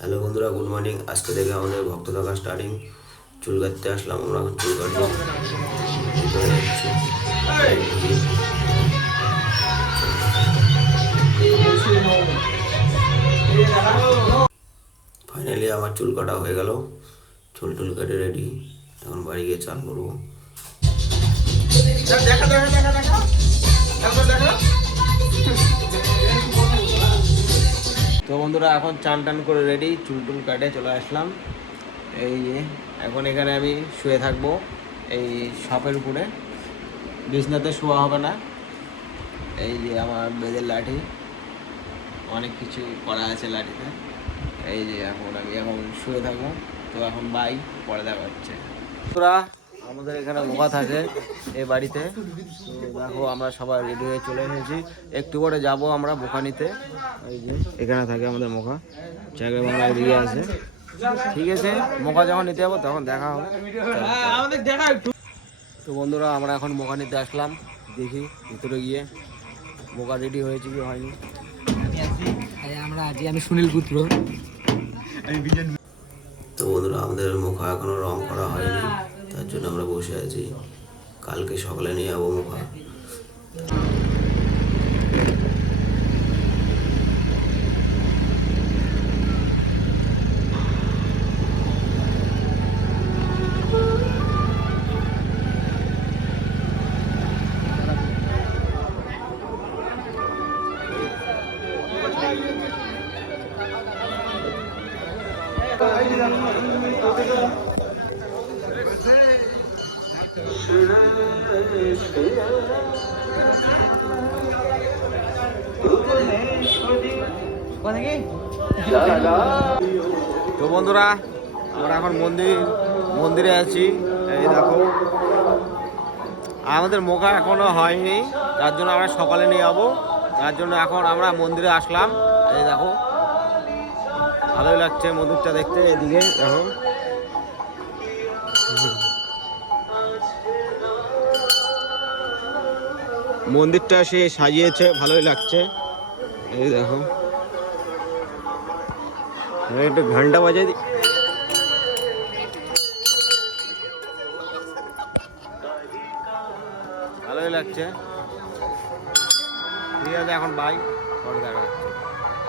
Hello বন্ধুরা, good morning. আজকে থেকে আমাদের ভক্ত থাকা স্টার্টিং। চুল কাটতে আসলাম আমরা, এখন চুল কাটবো। ভিতরে যাচ্ছি, অনেক ভিড়। ফাইনালি আমার চুল কাটা হয়ে গেল। চুল টুল কেটে রেডি, এখন বাড়ি গিয়ে চান করবো। তো বন্ধুরা, এখন চান টান করে রেডি, চুল টুল কাটে চলে আসলাম। এই যে এখন এখানে আমি শুয়ে থাকবো, এই শপের উপরে। বিছনাতে শোয়া হবে না। এই যে আমার বেদের লাঠি, অনেক কিছু করা আছে লাঠিতে। এই যে এখন আমি শুয়ে থাকবো। তো এখন বাই, পরে দেখা হচ্ছে। তোরা আমাদের এখানে মোকা থাকে এই বাড়িতে। তো দেখো, আমরা সবাই রেডি হয়ে চলে এসেছি। একটু করে যাব আমরা বোকা নিতে। এই যে এখানে থাকে আমাদের মোকা, জায়গা বাংলায় দিয়ে আছে। ঠিক আছে, মোকা যখন নিতে যাবো তখন দেখা হবে। তো বন্ধুরা, আমরা এখন মোকা নিতে আসলাম। দেখি ভিতরে গিয়ে মোকা রেডি হয়েছে কি হয়নি। আমি সুনীল পুত্র। তো বন্ধুরা, আমাদের মুখা এখনো রং করা হয়নি, তার জন্য আমরা বসে আছি। কালকে সকালে নিয়ে যাবো মুখা। তো বন্ধুরা, আমরা এখন মন্দিরে আছি। এই দেখো, আমাদের মোকা এখনো হয়নি, তার জন্য আমরা সকালে নিয়ে যাবো। তার জন্য এখন আমরা মন্দিরে আসলাম। এই দেখো, ভালোই লাগছে মন্দিরটা দেখতে। এদিকে দেখো, মন্দিরটা সে সাজিয়েছে, ভালোই লাগছে। এই দেখো, একটু ঘন্টা বাজাই দিই। ভালোই লাগছে। ঠিক আছে, এখন বাই, পরে দেখা হচ্ছে।